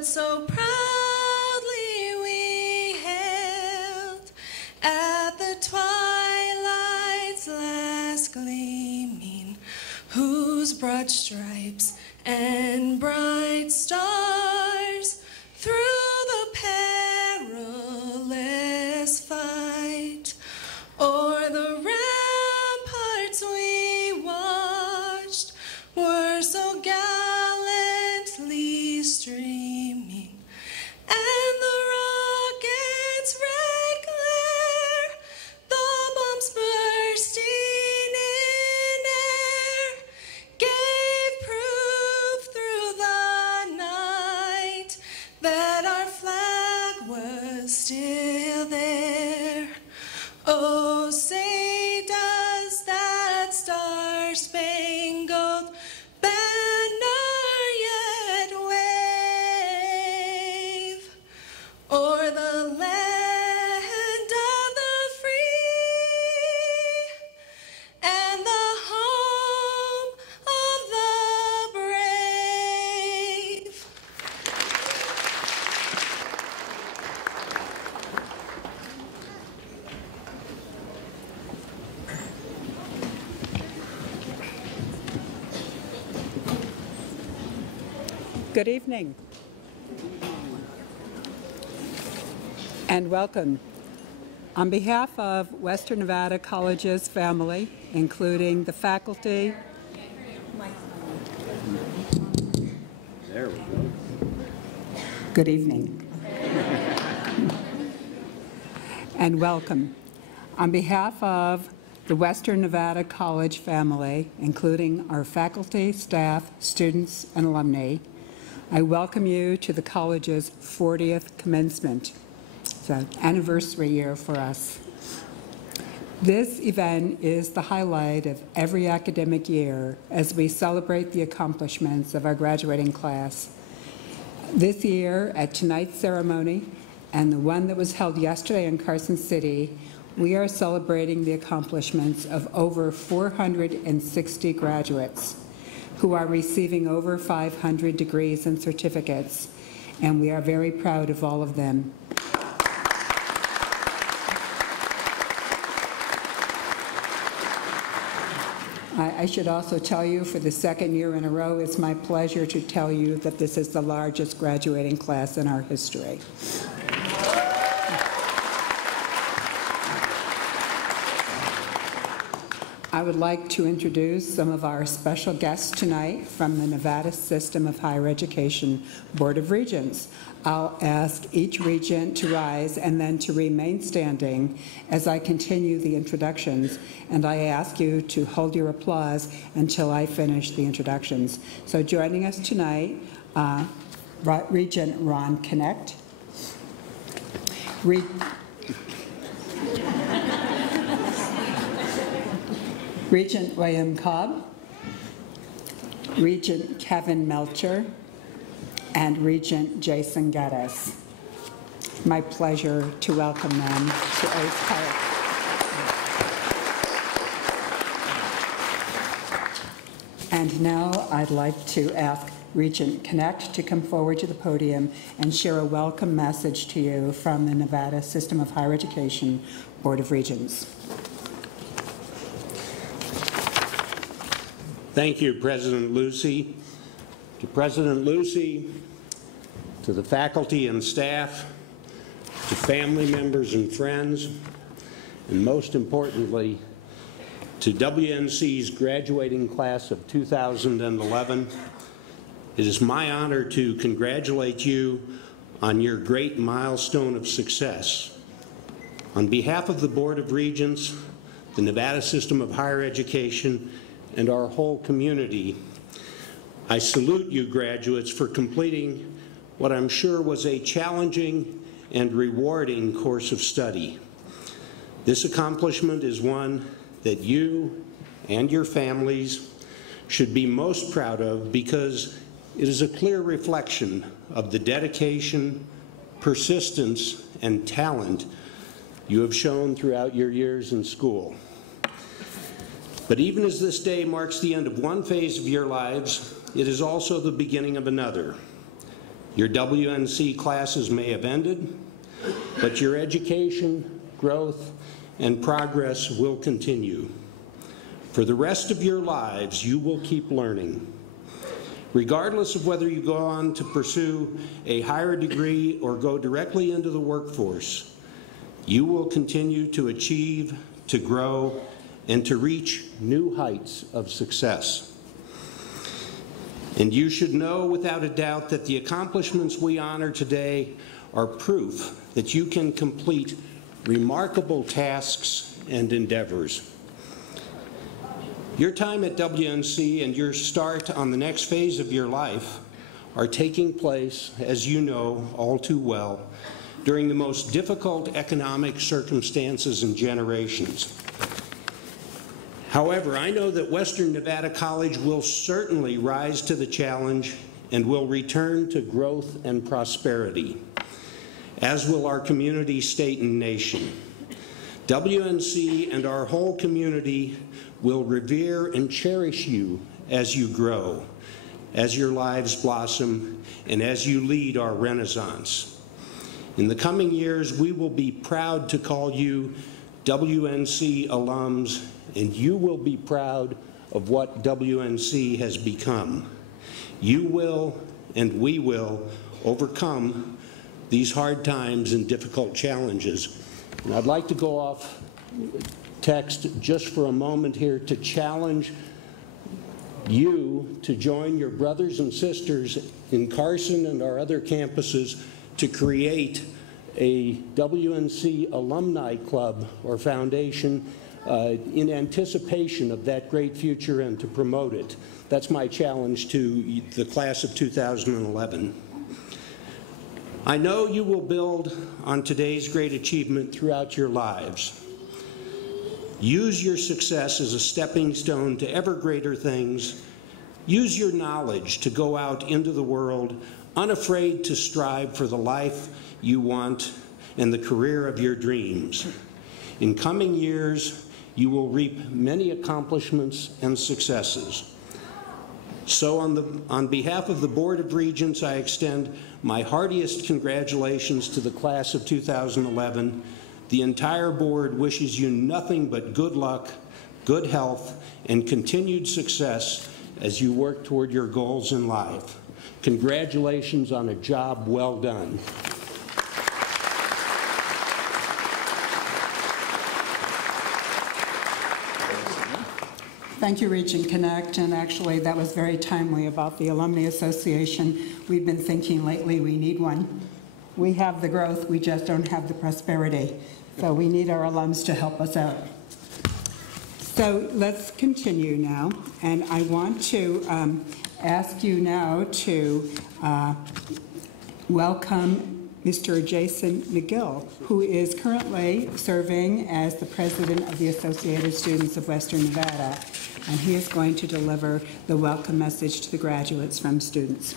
what so proudly we hailed at the twilight's last gleaming, whose broad stripes and bright stars through the perilous fight o'er the ramparts we watched were so gallantly streaming, and the rocket's red glare, the bombs bursting in air, gave proof through the night that our flag was still there. Oh, say does that star-spangled banner yet wave o'er the land of the free and the home of the brave? Good evening, and welcome. On behalf of Western Nevada College's family, including the faculty, There we go. good evening, and welcome. On behalf of the Western Nevada College family, including our faculty, staff, students, and alumni, I welcome you to the college's 40th commencement. It's an anniversary year for us. This event is the highlight of every academic year as we celebrate the accomplishments of our graduating class. This year, at tonight's ceremony and the one that was held yesterday in Carson City, we are celebrating the accomplishments of over 460 graduates who are receiving over 500 degrees and certificates, and we are very proud of all of them. I should also tell you, for the second year in a row, it's my pleasure to tell you that this is the largest graduating class in our history. I would like to introduce some of our special guests tonight from the Nevada System of Higher Education Board of Regents. I'll ask each regent to rise and then to remain standing as I continue the introductions, and I ask you to hold your applause until I finish the introductions. So joining us tonight, Regent Ron Connect, Regent William Cobb, Regent Kevin Melcher, and Regent Jason Geddes. My pleasure to welcome them to Oak Park. And now I'd like to ask Regent Connect to come forward to the podium and share a welcome message to you from the Nevada System of Higher Education Board of Regents. Thank you, President Lucy. To President Lucy, to the faculty and staff, to family members and friends, and most importantly, to WNC's graduating class of 2011, it is my honor to congratulate you on your great milestone of success. On behalf of the Board of Regents, the Nevada System of Higher Education, and our whole community, I salute you graduates for completing what I'm sure was a challenging and rewarding course of study. This accomplishment is one that you and your families should be most proud of because it is a clear reflection of the dedication, persistence, and talent you have shown throughout your years in school. But even as this day marks the end of one phase of your lives, it is also the beginning of another. Your WNC classes may have ended, but your education, growth, and progress will continue. For the rest of your lives, you will keep learning. Regardless of whether you go on to pursue a higher degree or go directly into the workforce, you will continue to achieve, to grow, and to reach new heights of success. And you should know without a doubt that the accomplishments we honor today are proof that you can complete remarkable tasks and endeavors. Your time at WNC and your start on the next phase of your life are taking place, as you know all too well, during the most difficult economic circumstances in generations. However, I know that Western Nevada College will certainly rise to the challenge and will return to growth and prosperity, as will our community, state, and nation. WNC and our whole community will revere and cherish you as you grow, as your lives blossom, and as you lead our renaissance. In the coming years, we will be proud to call you WNC alums, and you will be proud of what WNC has become. You will, and we will, overcome these hard times and difficult challenges. And I'd like to go off text just for a moment here to challenge you to join your brothers and sisters in Carson and our other campuses to create a WNC alumni club or foundation in anticipation of that great future and to promote it. That's my challenge to the class of 2011. I know you will build on today's great achievement throughout your lives. Use your success as a stepping stone to ever greater things. Use your knowledge to go out into the world, unafraid to strive for the life you want and the career of your dreams. In coming years, you will reap many accomplishments and successes. So on behalf of the Board of Regents, I extend my heartiest congratulations to the class of 2011. The entire board wishes you nothing but good luck, good health, and continued success as you work toward your goals in life. Congratulations on a job well done. Thank you, Regent Connect, and actually that was very timely about the Alumni Association. We've been thinking lately we need one. We have the growth, we just don't have the prosperity. So we need our alums to help us out. So let's continue now, and I want to ask you now to welcome Mr. Jason McGill, who is currently serving as the president of the Associated Students of Western Nevada, and he is going to deliver the welcome message to the graduates from students.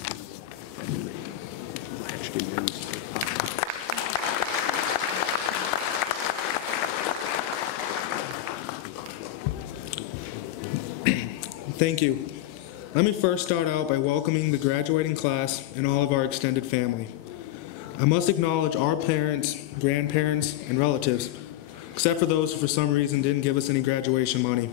Thank you. Let me first start out by welcoming the graduating class and all of our extended family. I must acknowledge our parents, grandparents, and relatives, except for those who for some reason didn't give us any graduation money.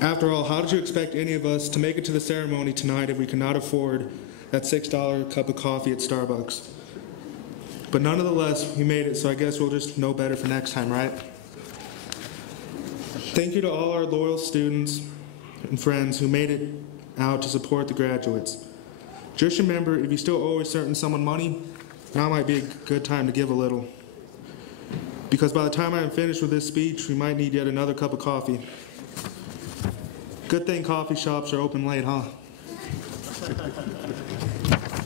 After all, how did you expect any of us to make it to the ceremony tonight if we could not afford that $6 cup of coffee at Starbucks? But nonetheless, we made it, so I guess we'll just know better for next time, right? Thank you to all our loyal students and friends who made it out to support the graduates. Just remember, if you still owe a certain someone money, now might be a good time to give a little. Because by the time I'm finished with this speech, we might need yet another cup of coffee. Good thing coffee shops are open late, huh?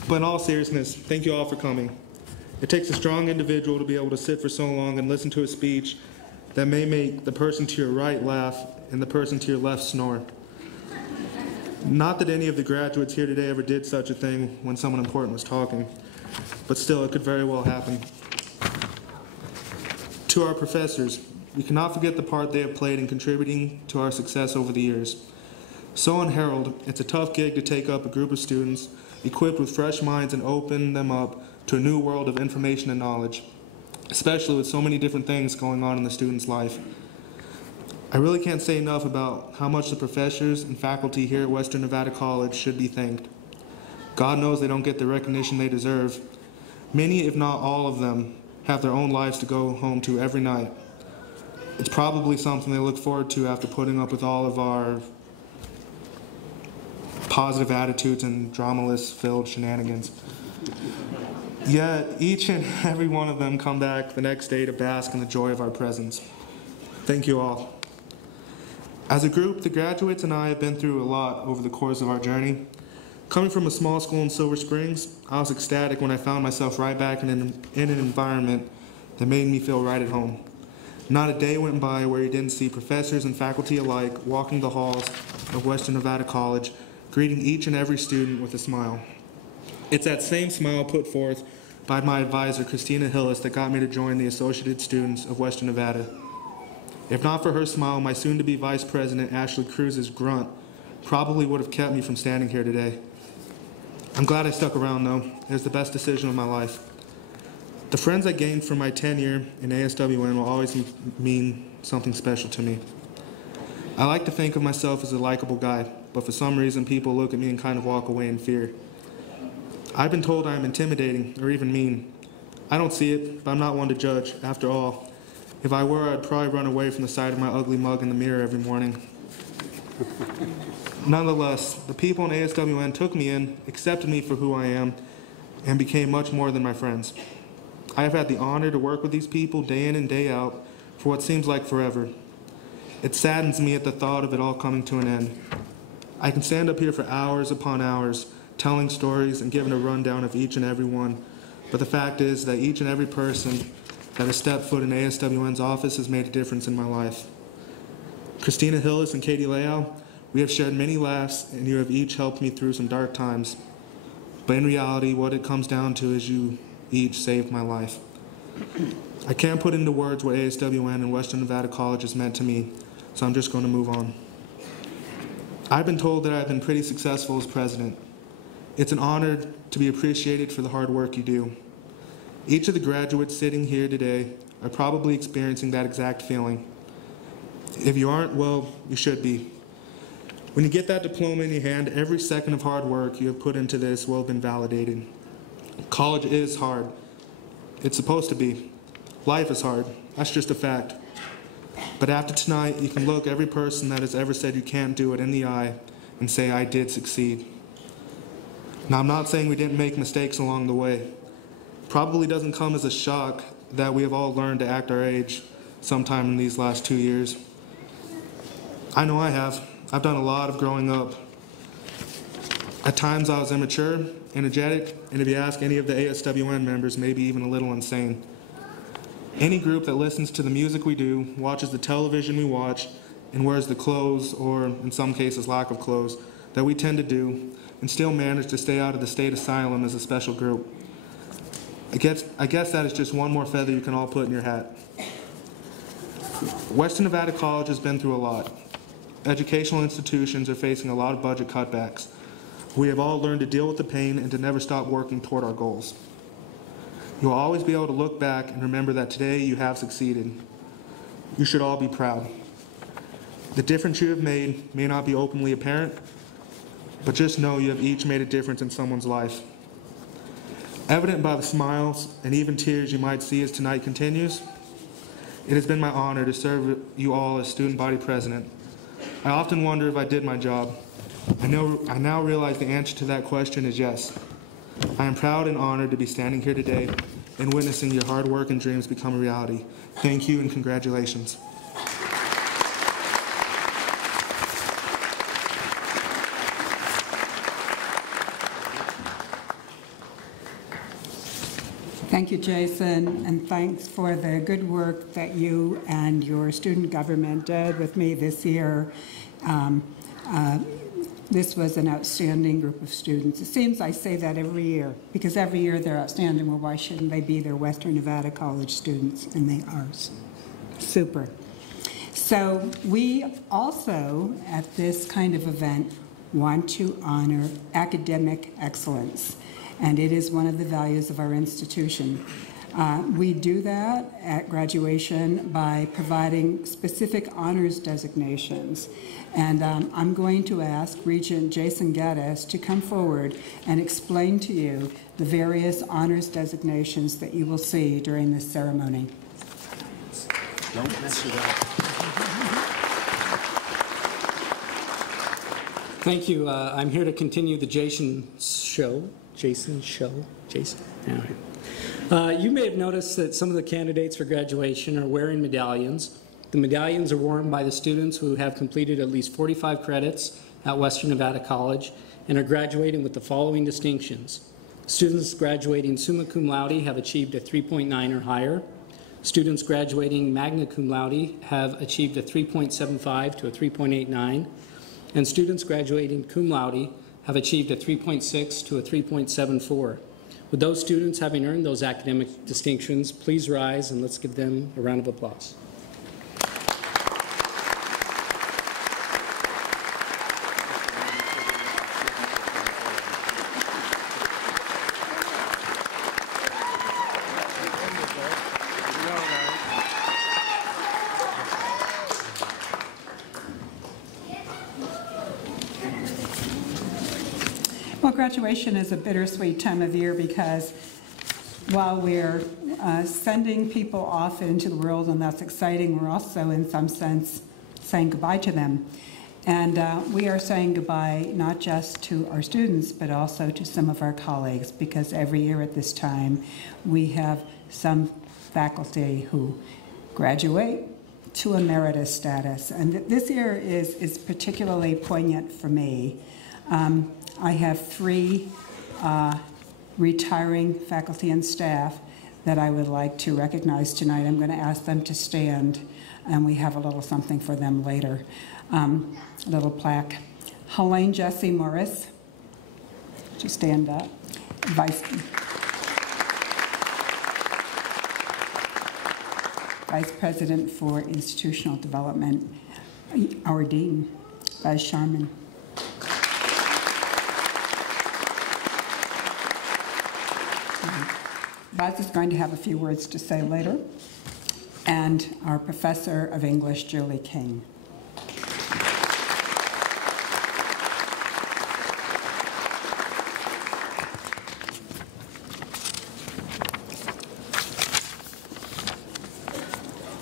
But in all seriousness, thank you all for coming. It takes a strong individual to be able to sit for so long and listen to a speech that may make the person to your right laugh and the person to your left snore. Not that any of the graduates here today ever did such a thing when someone important was talking, but still it could very well happen. To our professors, we cannot forget the part they have played in contributing to our success over the years. So in Herald, it's a tough gig to take up a group of students equipped with fresh minds and open them up to a new world of information and knowledge, especially with so many different things going on in the student's life. I really can't say enough about how much the professors and faculty here at Western Nevada College should be thanked. God knows they don't get the recognition they deserve. Many, if not all of them, have their own lives to go home to every night. It's probably something they look forward to after putting up with all of our positive attitudes and dramaless-filled shenanigans. Yet, each and every one of them come back the next day to bask in the joy of our presence. Thank you all. As a group, the graduates and I have been through a lot over the course of our journey. Coming from a small school in Silver Springs, I was ecstatic when I found myself right back in an environment that made me feel right at home. Not a day went by where you didn't see professors and faculty alike walking the halls of Western Nevada College, greeting each and every student with a smile. It's that same smile put forth by my advisor, Christina Hillis, that got me to join the Associated Students of Western Nevada. If not for her smile, my soon-to-be Vice President, Ashley Cruz's grunt probably would have kept me from standing here today. I'm glad I stuck around, though. It was the best decision of my life. The friends I gained from my tenure in ASWN will always mean something special to me. I like to think of myself as a likable guy, but for some reason people look at me and kind of walk away in fear. I've been told I am intimidating or even mean. I don't see it, but I'm not one to judge. After all, if I were, I'd probably run away from the sight of my ugly mug in the mirror every morning. Nonetheless, the people in ASWN took me in, accepted me for who I am, and became much more than my friends. I have had the honor to work with these people day in and day out for what seems like forever. It saddens me at the thought of it all coming to an end. I can stand up here for hours upon hours, telling stories and giving a rundown of each and every one, but the fact is that each and every person that has stepped foot in ASWN's office has made a difference in my life. Christina Hillis and Katie Leao, we have shared many laughs, and you have each helped me through some dark times. But in reality, what it comes down to is you each saved my life. I can't put into words what ASWN and Western Nevada College has meant to me, so I'm just going to move on. I've been told that I've been pretty successful as president. It's an honor to be appreciated for the hard work you do. Each of the graduates sitting here today are probably experiencing that exact feeling. If you aren't, well, you should be. When you get that diploma in your hand, every second of hard work you have put into this will have been validated. College is hard. It's supposed to be. Life is hard. That's just a fact. But after tonight, you can look every person that has ever said you can't do it in the eye and say, I did succeed. Now, I'm not saying we didn't make mistakes along the way. Probably doesn't come as a shock that we have all learned to act our age sometime in these last 2 years. I know I have. I've done a lot of growing up. At times I was immature, energetic, and if you ask any of the ASWN members, maybe even a little insane. Any group that listens to the music we do, watches the television we watch, and wears the clothes, or in some cases lack of clothes, that we tend to do, and still manage to stay out of the state asylum as a special group. I guess that is just one more feather you can all put in your hat. Western Nevada College has been through a lot. Educational institutions are facing a lot of budget cutbacks. We have all learned to deal with the pain and to never stop working toward our goals. You'll always be able to look back and remember that today you have succeeded. You should all be proud. The difference you have made may not be openly apparent, but just know you have each made a difference in someone's life. Evident by the smiles and even tears you might see as tonight continues, it has been my honor to serve you all as student body president. I often wonder if I did my job. I now realize the answer to that question is yes. I am proud and honored to be standing here today and witnessing your hard work and dreams become a reality. Thank you and congratulations. Thank you, Jason, and thanks for the good work that you and your student government did with me this year. This was an outstanding group of students. It seems I say that every year, because every year they're outstanding. Well, why shouldn't they be? They're Western Nevada College students, and they are. Super. So we also, at this kind of event, want to honor academic excellence, and it is one of the values of our institution. We do that at graduation by providing specific honors designations. And I'm going to ask Regent Jason Geddes to come forward and explain to you the various honors designations that you will see during this ceremony. Don't mess it up. Thank you. I'm here to continue the Jason show. Jason? All right. You may have noticed that some of the candidates for graduation are wearing medallions. The medallions are worn by the students who have completed at least 45 credits at Western Nevada College and are graduating with the following distinctions. Students graduating summa cum laude have achieved a 3.9 or higher. Students graduating magna cum laude have achieved a 3.75 to a 3.89. And students graduating cum laude have achieved a 3.6 to a 3.74. With those students having earned those academic distinctions, please rise and let's give them a round of applause. Well, graduation is a bittersweet time of year because while we're sending people off into the world, and that's exciting, we're also, in some sense, saying goodbye to them. And we are saying goodbye not just to our students, but also to some of our colleagues, because every year at this time, we have some faculty who graduate to emeritus status. And this year is particularly poignant for me. I have 3 retiring faculty and staff that I would like to recognize tonight. I'm going to ask them to stand, and we have a little something for them later, a little plaque. Helene Jessie Morris, just stand up. Vice President for Institutional Development, our Dean, Buzz Sharman. Buzz is going to have a few words to say later, and our Professor of English, Julie King.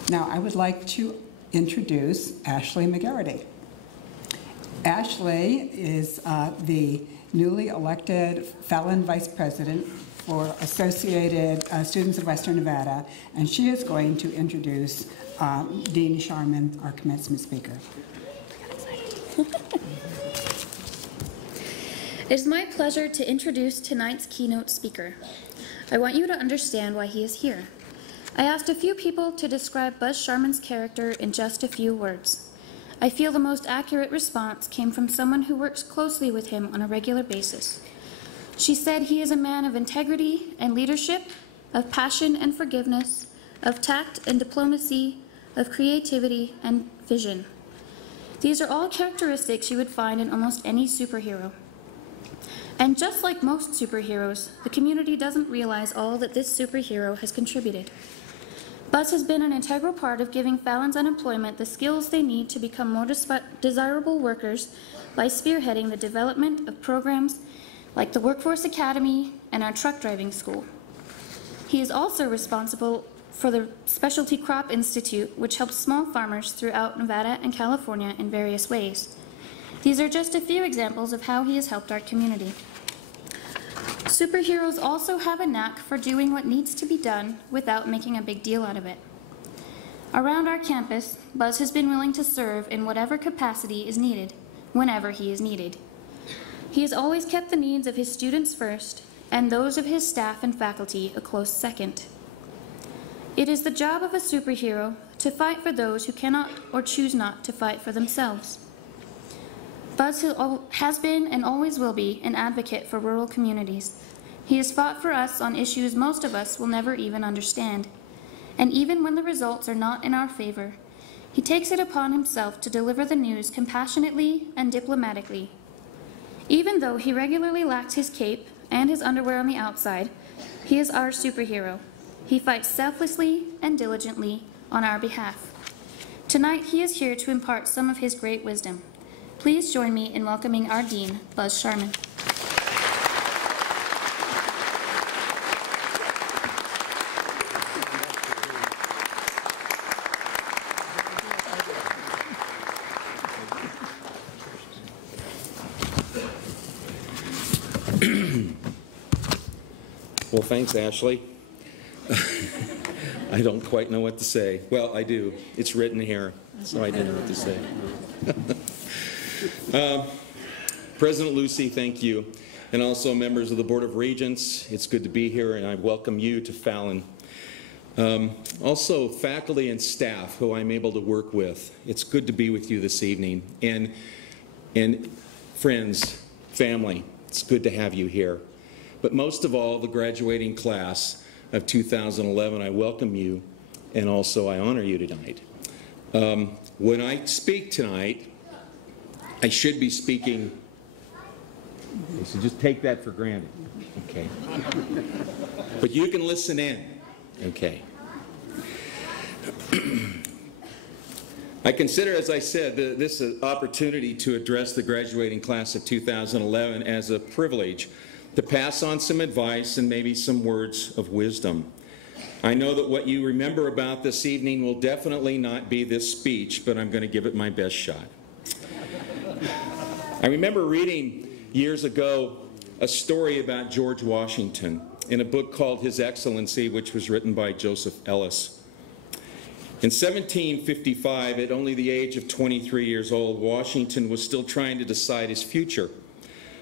Now, I would like to introduce Ashley McGarity. Ashley is the newly elected Fallon Vice President for Associated Students of Western Nevada, and she is going to introduce Dean Sharman, our commencement speaker. It is my pleasure to introduce tonight's keynote speaker. I want you to understand why he is here. I asked a few people to describe Buzz Sharman's character in just a few words. I feel the most accurate response came from someone who works closely with him on a regular basis. She said he is a man of integrity and leadership, of passion and forgiveness, of tact and diplomacy, of creativity and vision. These are all characteristics you would find in almost any superhero. And just like most superheroes, the community doesn't realize all that this superhero has contributed. Buzz has been an integral part of giving Fallon's unemployment the skills they need to become more desirable workers by spearheading the development of programs like the Workforce Academy and our truck driving school. He is also responsible for the Specialty Crop Institute, which helps small farmers throughout Nevada and California in various ways. These are just a few examples of how he has helped our community. Superheroes also have a knack for doing what needs to be done without making a big deal out of it. Around our campus, Buzz has been willing to serve in whatever capacity is needed, whenever he is needed. He has always kept the needs of his students first, and those of his staff and faculty a close second. It is the job of a superhero to fight for those who cannot or choose not to fight for themselves. Buzz has been and always will be an advocate for rural communities. He has fought for us on issues most of us will never even understand. And even when the results are not in our favor, he takes it upon himself to deliver the news compassionately and diplomatically. Even though he regularly lacks his cape and his underwear on the outside, he is our superhero. He fights selflessly and diligently on our behalf. Tonight, he is here to impart some of his great wisdom. Please join me in welcoming our Dean, Buzz Sharman. Well, thanks, Ashley. I don't quite know what to say. Well, I do. It's written here, so I do know what to say. President Lucy, thank you. And also members of the Board of Regents, it's good to be here, and I welcome you to Fallon. Also, faculty and staff who I'm able to work with, it's good to be with you this evening. And friends, family, it's good to have you here. But most of all, the graduating class of 2011, I welcome you, and also I honor you tonight. When I speak tonight, I should be speaking, so just take that for granted, okay? But you can listen in, okay? I consider, as I said, this opportunity to address the graduating class of 2011 as a privilege to pass on some advice and maybe some words of wisdom. I know that what you remember about this evening will definitely not be this speech, but I'm going to give it my best shot. I remember reading years ago a story about George Washington in a book called His Excellency, which was written by Joseph Ellis. In 1755, at only the age of 23 years old, Washington was still trying to decide his future.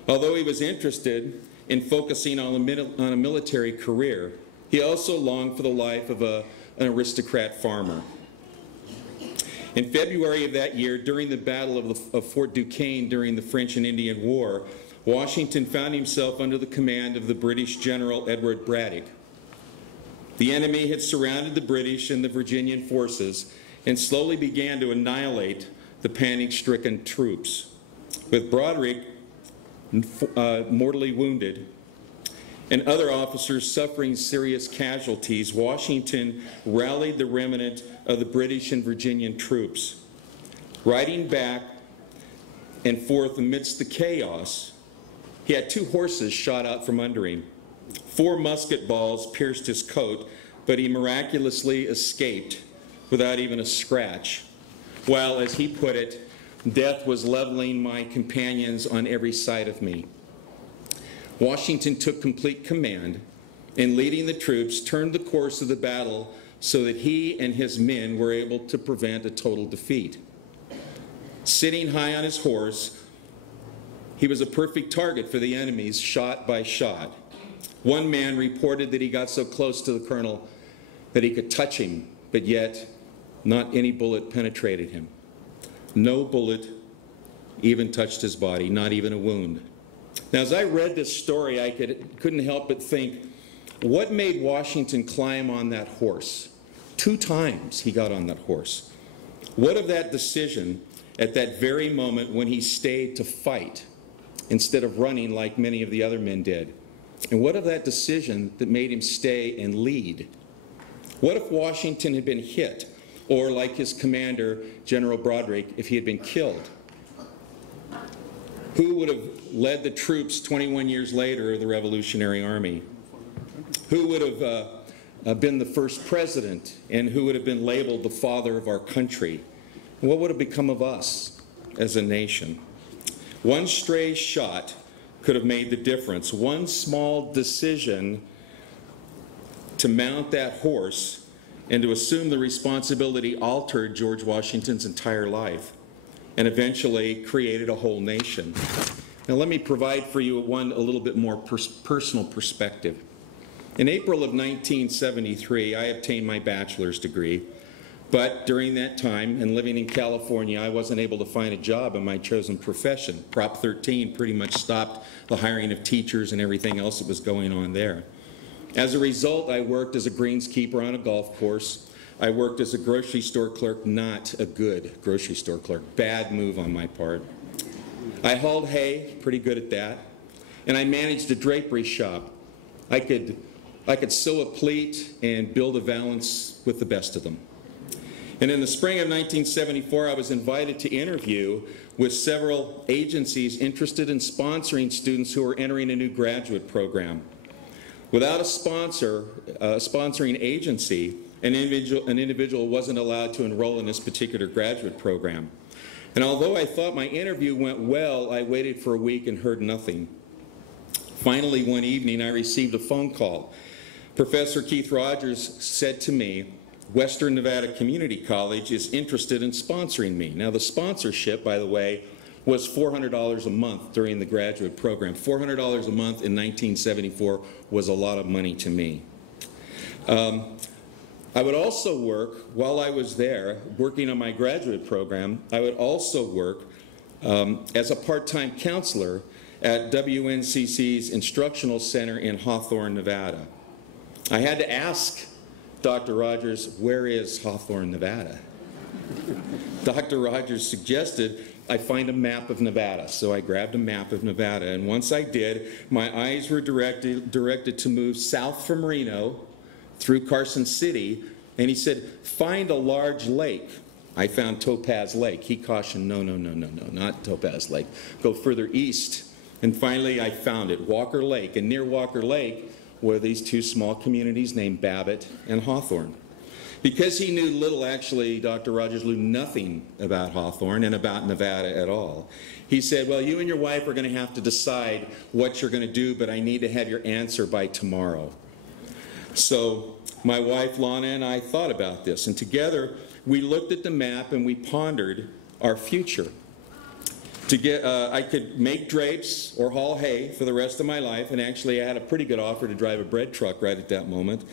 Although he was interested in focusing on a military career, he also longed for the life of an aristocrat farmer. In February of that year, during the Battle of Fort Duquesne during the French and Indian War, Washington found himself under the command of the British General Edward Braddock. The enemy had surrounded the British and the Virginian forces and slowly began to annihilate the panic-stricken troops. With Braddock mortally wounded and other officers suffering serious casualties, Washington rallied the remnant of the British and Virginian troops. Riding back and forth amidst the chaos, he had 2 horses shot out from under him. 4 musket balls pierced his coat, but he miraculously escaped without even a scratch, while, as he put it, death was leveling my companions on every side of me. Washington took complete command and, leading the troops, turned the course of the battle so that he and his men were able to prevent a total defeat. Sitting high on his horse, he was a perfect target for the enemies, shot by shot. One man reported that he got so close to the colonel that he could touch him, but yet not any bullet penetrated him. No bullet even touched his body, not even a wound. Now, as I read this story, I couldn't help but think, what made Washington climb on that horse? 2 times he got on that horse. What of that decision at that very moment when he stayed to fight instead of running like many of the other men did? And what of that decision that made him stay and lead? What if Washington had been hit, or like his commander, General Braddock, if he had been killed? Who would have led the troops 21 years later of the Revolutionary Army? Who would have been the first president, and who would have been labeled the father of our country? And what would have become of us as a nation? One stray shot could have made the difference. One small decision to mount that horse and to assume the responsibility altered George Washington's entire life and eventually created a whole nation. Now let me provide for you a little bit more personal perspective. In April of 1973, I obtained my bachelor's degree, but during that time, and living in California, I wasn't able to find a job in my chosen profession. Prop 13 pretty much stopped the hiring of teachers and everything else that was going on there. As a result, I worked as a greenskeeper on a golf course. I worked as a grocery store clerk, not a good grocery store clerk. Bad move on my part. I hauled hay, pretty good at that, and I managed a drapery shop. I could sew a pleat and build a valance with the best of them. And in the spring of 1974, I was invited to interview with several agencies interested in sponsoring students who were entering a new graduate program. Without a sponsoring agency, an individual wasn't allowed to enroll in this particular graduate program. And although I thought my interview went well, I waited for a week and heard nothing. Finally, one evening, I received a phone call. Professor Keith Rogers said to me, Western Nevada Community College is interested in sponsoring me. Now, the sponsorship, by the way, was $400 a month during the graduate program. $400 a month in 1974 was a lot of money to me. I would also work, while I was there, working on my graduate program, I would also work as a part-time counselor at WNCC's Instructional Center in Hawthorne, Nevada. I had to ask Dr. Rogers, where is Hawthorne, Nevada? Dr. Rogers suggested I find a map of Nevada, so I grabbed a map of Nevada, and once I did, my eyes were directed to move south from Reno through Carson City, and he said, find a large lake. I found Topaz Lake. He cautioned, no, not Topaz Lake. Go further east. And finally, I found it, Walker Lake, and near Walker Lake were these two small communities named Babbitt and Hawthorne. Because he knew little, actually, Dr. Rogers knew nothing about Hawthorne and about Nevada at all. He said, well, you and your wife are going to have to decide what you're going to do, but I need to have your answer by tomorrow. So my wife, Lana, and I thought about this, and together we looked at the map and we pondered our future. I could make drapes or haul hay for the rest of my life, and actually I had a pretty good offer to drive a bread truck right at that moment,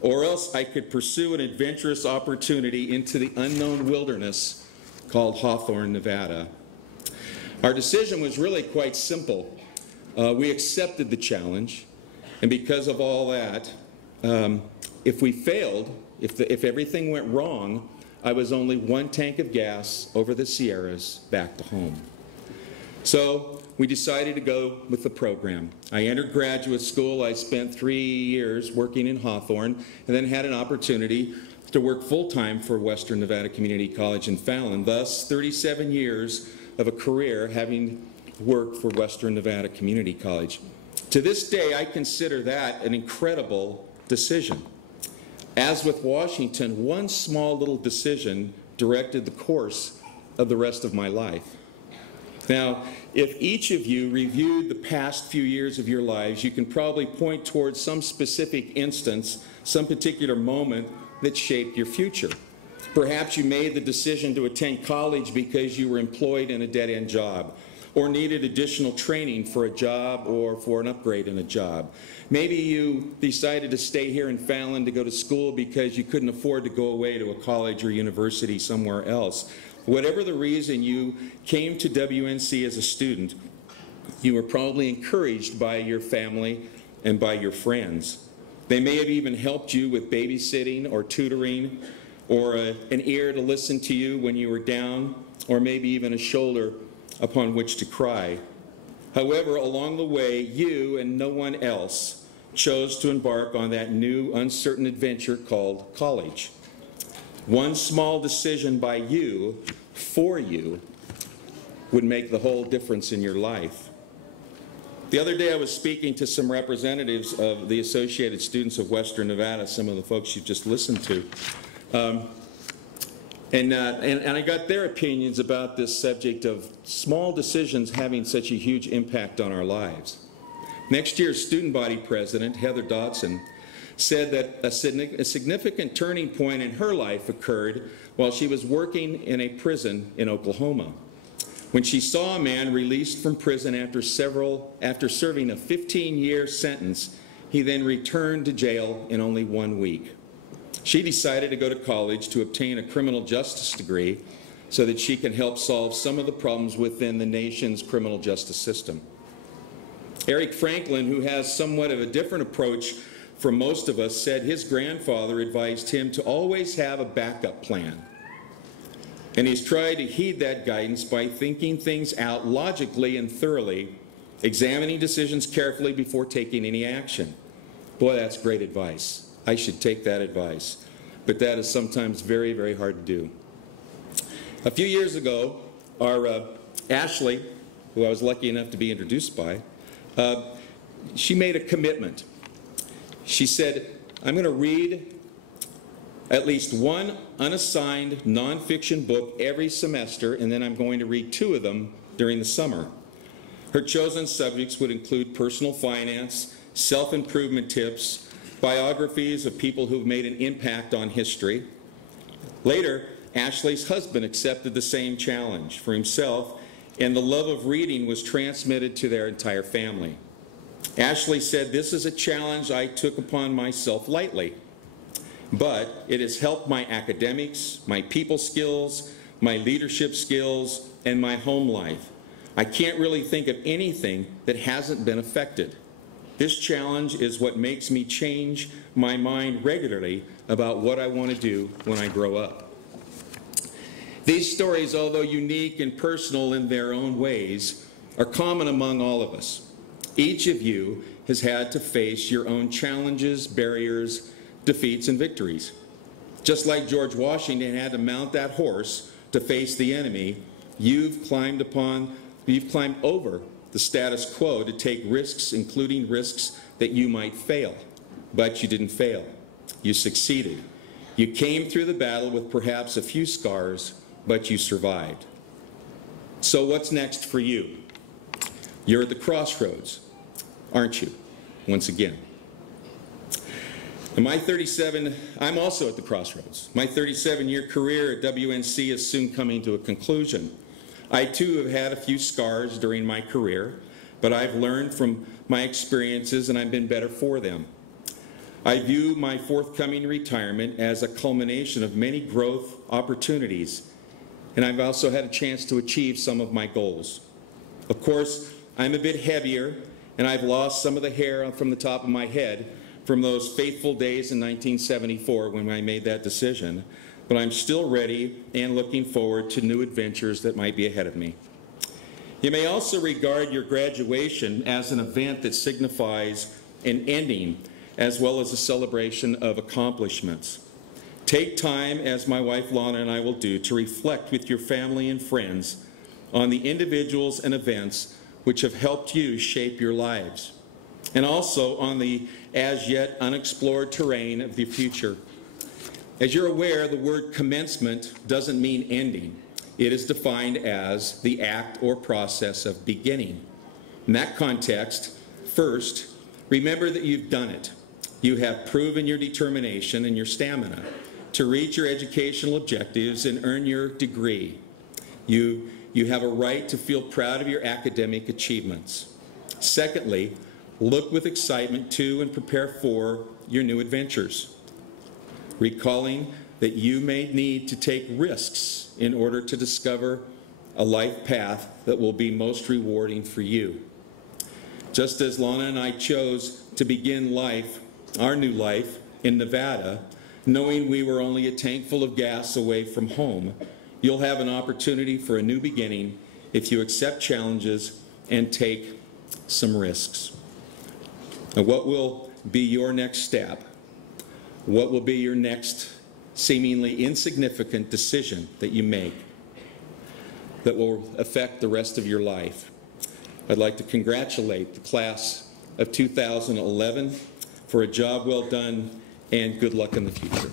or else I could pursue an adventurous opportunity into the unknown wilderness called Hawthorne, Nevada. Our decision was really quite simple. We accepted the challenge, and because of all that, if we failed, if everything went wrong, I was only one tank of gas over the Sierras back to home. So we decided to go with the program. I entered graduate school. I spent 3 years working in Hawthorne and then had an opportunity to work full-time for Western Nevada Community College in Fallon, thus 37 years of a career having worked for Western Nevada Community College. To this day, I consider that an incredible decision. As with Washington, one small little decision directed the course of the rest of my life. Now, if each of you reviewed the past few years of your lives, you can probably point towards some specific instance, some particular moment that shaped your future. Perhaps you made the decision to attend college because you were employed in a dead-end job, or needed additional training for a job or for an upgrade in a job. Maybe you decided to stay here in Fallon to go to school because you couldn't afford to go away to a college or university somewhere else. Whatever the reason you came to WNC as a student, you were probably encouraged by your family and by your friends. They may have even helped you with babysitting or tutoring, or an ear to listen to you when you were down, or maybe even a shoulder upon which to cry. However, along the way, you and no one else chose to embark on that new, uncertain adventure called college. One small decision by you, for you, would make the whole difference in your life. The other day I was speaking to some representatives of the Associated Students of Western Nevada, some of the folks you've just listened to. And I got their opinions about this subject of small decisions having such a huge impact on our lives. Next year's student body president, Heather Dodson, said that a significant turning point in her life occurred while she was working in a prison in Oklahoma, when she saw a man released from prison after serving a 15-year sentence. He then returned to jail in only 1 week. She decided to go to college to obtain a criminal justice degree so that she can help solve some of the problems within the nation's criminal justice system. Eric Franklin, who has somewhat of a different approach from most of us, said his grandfather advised him to always have a backup plan. And he's tried to heed that guidance by thinking things out logically and thoroughly, examining decisions carefully before taking any action. Boy, that's great advice. I should take that advice. But that is sometimes very, very hard to do. A few years ago, our Ashley, who I was lucky enough to be introduced by, she made a commitment. She said, I'm going to read at least one unassigned nonfiction book every semester, and then I'm going to read 2 of them during the summer. Her chosen subjects would include personal finance, self-improvement tips, biographies of people who've made an impact on history. Later, Ashley's husband accepted the same challenge for himself, and the love of reading was transmitted to their entire family. Ashley said, "This is a challenge I took upon myself lightly, but it has helped my academics, my people skills, my leadership skills, and my home life. I can't really think of anything that hasn't been affected. This challenge is what makes me change my mind regularly about what I want to do when I grow up." These stories, although unique and personal in their own ways, are common among all of us. Each of you has had to face your own challenges, barriers, defeats, and victories. Just like George Washington had to mount that horse to face the enemy, you've climbed over the status quo to take risks, including risks that you might fail. But you didn't fail. You succeeded. You came through the battle with perhaps a few scars, but you survived. So what's next for you? You're at the crossroads, aren't you? Once again. I'm also at the crossroads. My 37-year career at WNC is soon coming to a conclusion. I too have had a few scars during my career, but I've learned from my experiences and I've been better for them. I view my forthcoming retirement as a culmination of many growth opportunities, and I've also had a chance to achieve some of my goals. Of course, I'm a bit heavier, and I've lost some of the hair from the top of my head from those fateful days in 1974 when I made that decision, but I'm still ready and looking forward to new adventures that might be ahead of me. You may also regard your graduation as an event that signifies an ending as well as a celebration of accomplishments. Take time, as my wife Lana and I will do, to reflect with your family and friends on the individuals and events which have helped you shape your lives, and also on the as yet unexplored terrain of the future. As you're aware, the word commencement doesn't mean ending. It is defined as the act or process of beginning. In that context, first, remember that you've done it. You have proven your determination and your stamina to reach your educational objectives and earn your degree. You have a right to feel proud of your academic achievements. Secondly, look with excitement to and prepare for your new adventures, recalling that you may need to take risks in order to discover a life path that will be most rewarding for you. Just as Lana and I chose to begin life, our new life, in Nevada, knowing we were only a tank full of gas away from home, you'll have an opportunity for a new beginning if you accept challenges and take some risks. Now, what will be your next step? What will be your next seemingly insignificant decision that you make that will affect the rest of your life? I'd like to congratulate the class of 2011 for a job well done, and good luck in the future.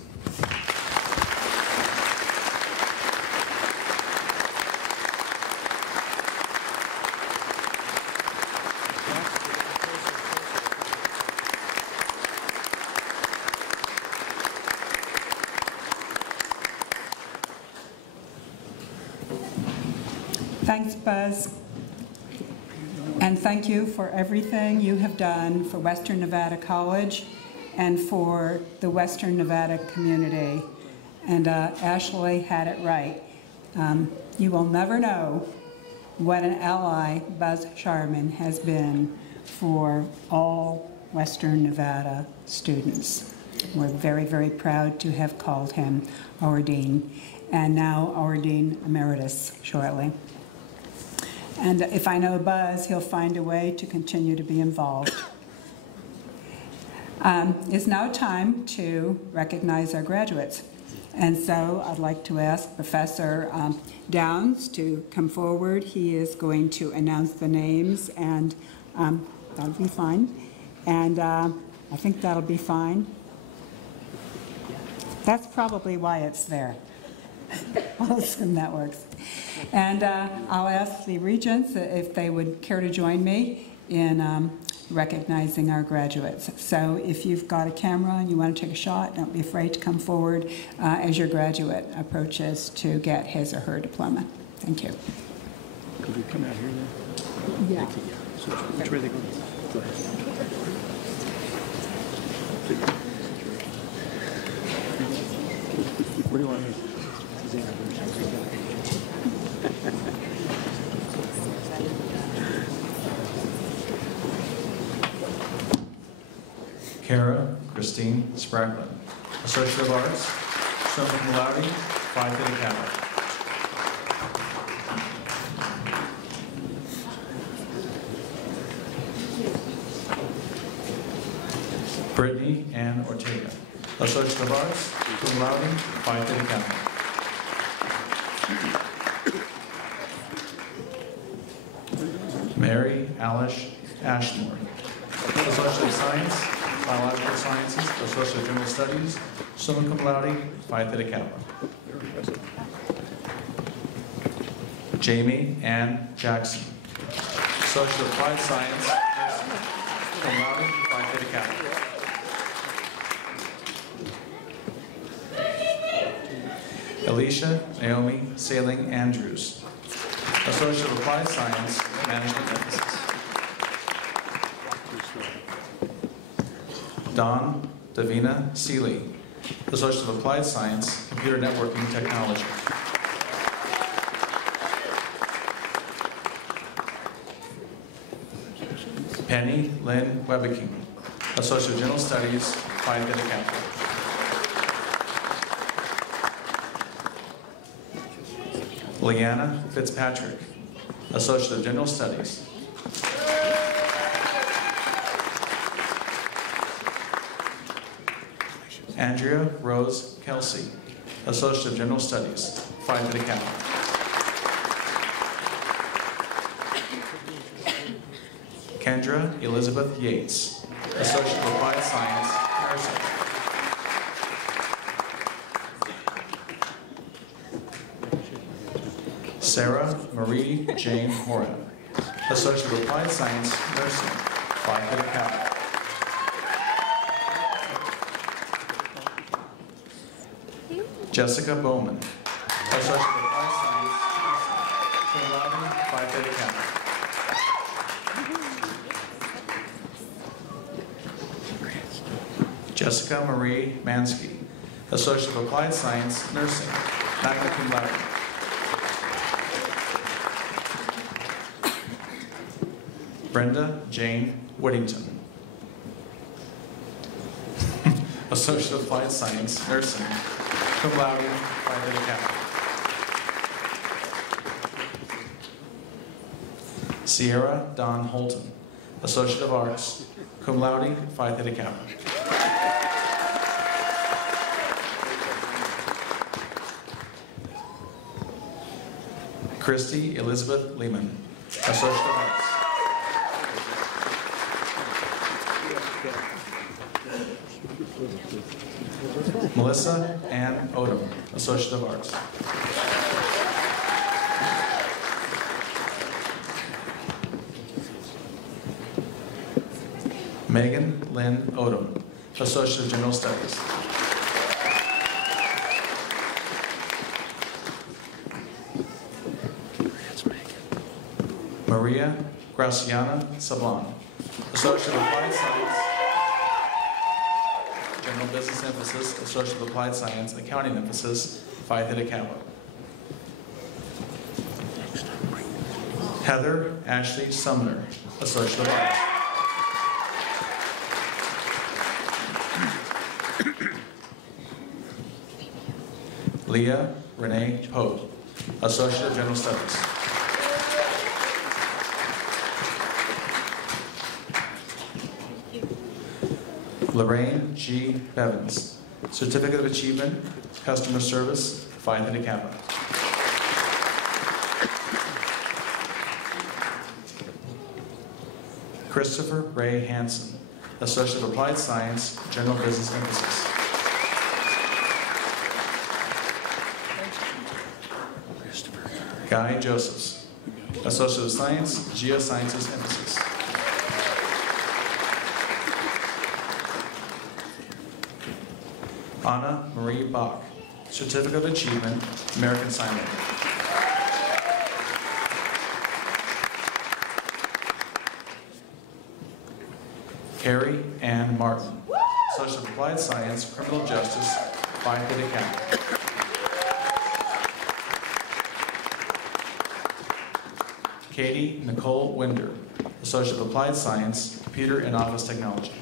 Thanks, Buzz. And thank you for everything you have done for Western Nevada College and for the Western Nevada community. And Ashley had it right. You will never know what an ally Buzz Sharman has been for all Western Nevada students. We're very, very proud to have called him our dean. and now our Dean Emeritus shortly. And if I know Buzz, he'll find a way to continue to be involved. It's now time to recognize our graduates. And so I'd like to ask Professor Downs to come forward. He is going to announce the names, and that'll be fine. And I think that'll be fine. That's probably why it's there. I'll assume that works. And I'll ask the regents if they would care to join me in recognizing our graduates. So if you've got a camera and you want to take a shot, don't be afraid to come forward as your graduate approaches to get his or her diploma. Thank you. Could we come out here then? Yeah. So which way are they going? Go ahead. Where do you want me? Kara Christine Spraglin, Associate of Arts, summa cum laude, Phi Theta Kappa. Brittany Ann Ortega, Associate of Arts, cum laude, Phi Theta Kappa. Mary Alice Ashmore, Associate of Science, Biological Sciences, Associate of General Studies, summa cum laude, Phi Theta Kappa. Jamie Ann Jackson, Associate of Applied Science, cum laude, Phi Theta Kappa. Alicia Naomi Sailing Andrews, Associate of Applied Science, Management Emphasis. Dawn Davina Seeley, Associate of Applied Science, Computer Networking Technology. Penny Lynn Webeking, Associate of General Studies, Phi Theta Kappa. Leanna Fitzpatrick, Associate of General Studies. Andrea Rose Kelsey, Associate of General Studies, Phi Theta Kappa. Kendra Elizabeth Yates, Associate of Applied Science, Nursing. Sarah Marie Jane Horan, Associate of Applied Science, Nursing, Phi Theta Kappa. Jessica Bowman, Associate of Applied Science, cum laude, Phi Theta Kappa. Jessica Marie Mansky, Associate of Applied Science, Nursing, magna cum laude. Brenda Jane Whittington, Associate of Applied Science, Nursing, cum laude, Phi Theta Kappa. Sierra Dawn Holton, Associate of Arts, cum laude, Phi Theta Kappa. Christy Elizabeth Lehman, Associate of Arts. Melissa Ann Odom, Associate of Arts. Megan Lynn Odom, Associate of General Studies. Maria Graciana Sablon, Associate of Applied Science, General Business Emphasis, Associate of Applied Science, Accounting Emphasis, Phi Theta Kappa. Heather Ashley Sumner, Associate of Arts. Leah Renee Pope, Associate of General Studies. Lorraine G. Bevins, Certificate of Achievement, Customer Service, Phi Theta Kappa. Christopher Ray Hansen, Associate of Applied Science, General Business Emphasis. Guy Josephs, Associate of Science, Geosciences Emphasis. Anna Marie Bach, Certificate of Achievement, American Sign Language. Carrie Ann Martin, Associate of Applied Science, Criminal Justice, Phi Theta Kappa. Katie Nicole Winder, Associate of Applied Science, Computer and Office Technology.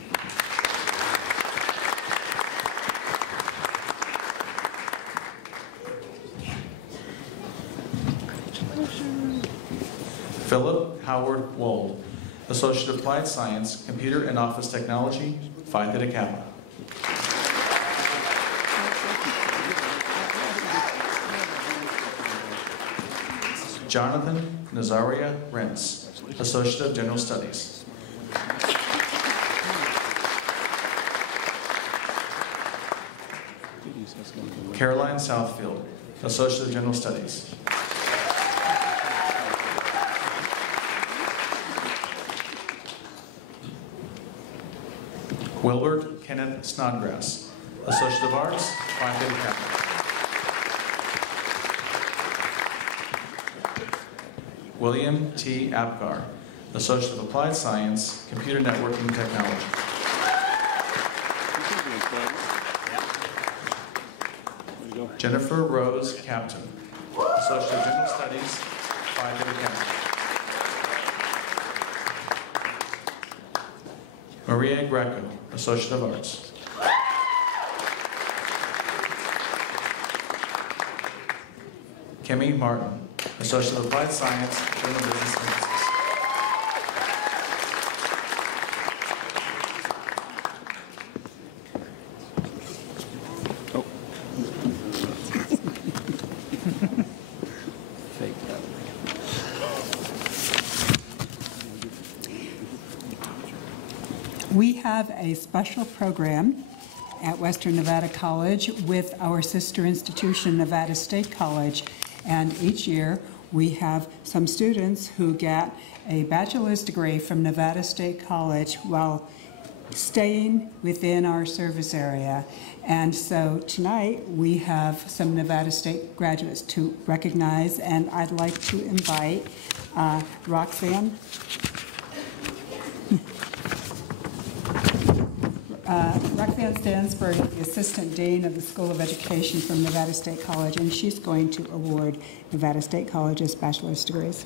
Philip Howard Wold, Associate of Applied Science, Computer and Office Technology, Phi Theta Kappa. Jonathan Nazaria Rentz, Associate of General Studies. Caroline Southfield, Associate of General Studies. Wilbert Kenneth Snodgrass, Associate of Arts, Phi Theta Kappa. William T. Apgar, Associate of Applied Science, Computer Networking Technology. Jennifer Rose Captain, Associate of General Studies, Phi Theta Kappa. Maria Greco, Associate of Arts. Kemi Martin, Associate of Applied Science, General Business Emphasis. Oh. Fake. We have a special program at Western Nevada College with our sister institution, Nevada State College. And each year, we have some students who get a bachelor's degree from Nevada State College while staying within our service area. And so tonight, we have some Nevada State graduates to recognize, and I'd like to invite Roxanne. Roxanne Stansberg is the Assistant Dean of the School of Education from Nevada State College, and she's going to award Nevada State College's bachelor's degrees.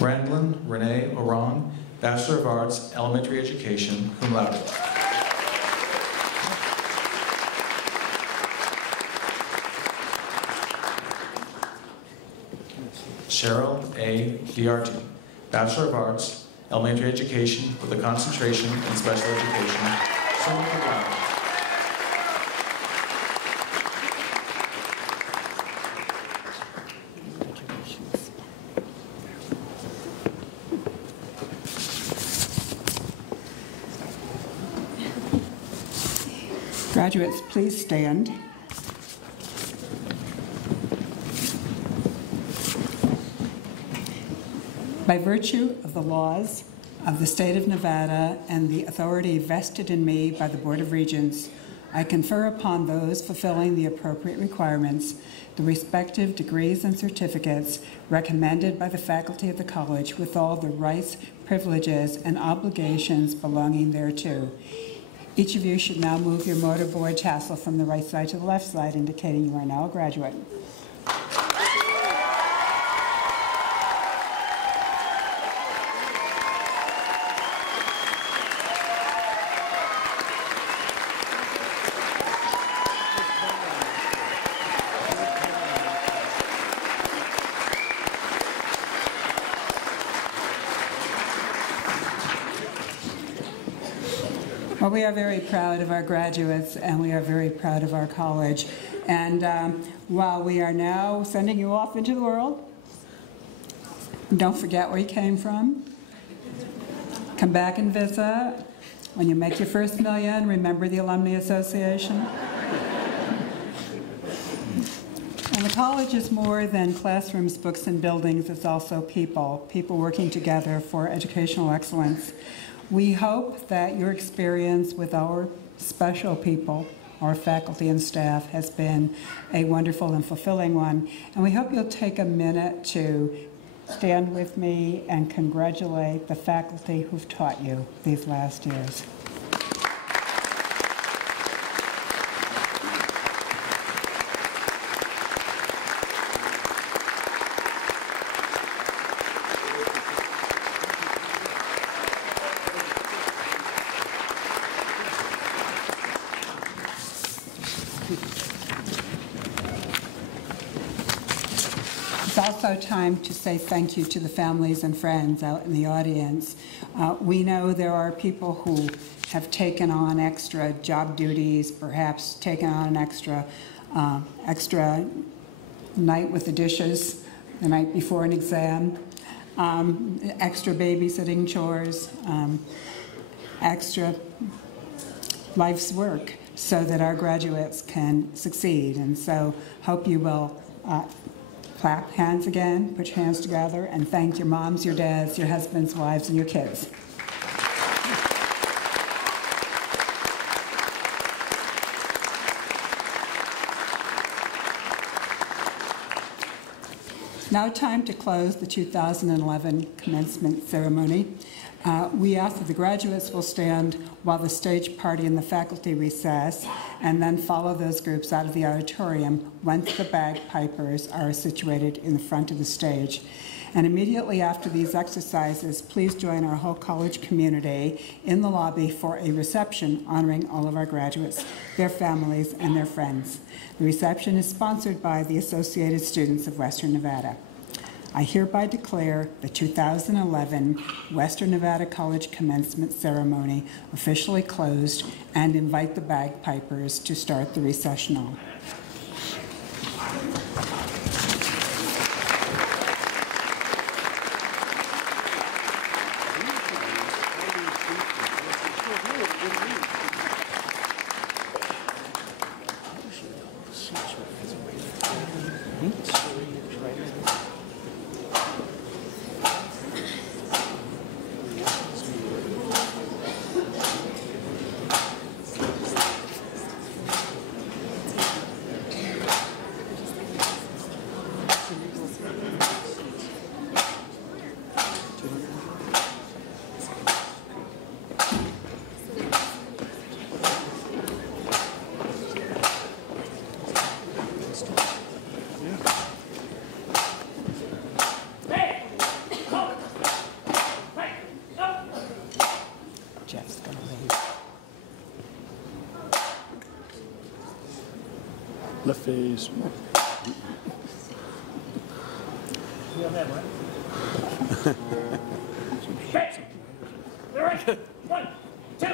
Randlin Renee Oron, Bachelor of Arts, Elementary Education, cum laude. Cheryl A. Diarte, Bachelor of Arts, Elementary Education with a concentration in Special Education, summa cum laude. Graduates, please stand. By virtue of the laws of the state of Nevada and the authority vested in me by the Board of Regents, I confer upon those fulfilling the appropriate requirements the respective degrees and certificates recommended by the faculty of the college with all the rights, privileges, and obligations belonging thereto. Each of you should now move your mortarboard tassel from the right side to the left side, indicating you are now a graduate. Well, we are very proud of our graduates, and we are very proud of our college. And while we are now sending you off into the world, don't forget where you came from. Come back and visit. When you make your first million, remember the Alumni Association. And the college is more than classrooms, books, and buildings. It's also people working together for educational excellence. We hope that your experience with our special people, our faculty and staff, has been a wonderful and fulfilling one. And we hope you'll take a minute to stand with me and congratulate the faculty who've taught you these last years. It's also time to say thank you to the families and friends out in the audience. We know there are people who have taken on extra job duties, perhaps taken on an extra night with the dishes the night before an exam, extra babysitting chores, extra life's work so that our graduates can succeed. And so hope you will clap hands again, put your hands together, and thank your moms, your dads, your husbands, wives, and your kids. Now time to close the 2011 commencement ceremony. We ask that the graduates will stand while the stage party and the faculty recess, and then follow those groups out of the auditorium once the bagpipers are situated in the front of the stage. And immediately after these exercises, please join our whole college community in the lobby for a reception honoring all of our graduates, their families, and their friends. The reception is sponsored by the Associated Students of Western Nevada. I hereby declare the 2011 Western Nevada College Commencement Ceremony officially closed and invite the bagpipers to start the recessional. Left face. You have that one? Okay. All right. 1, 2.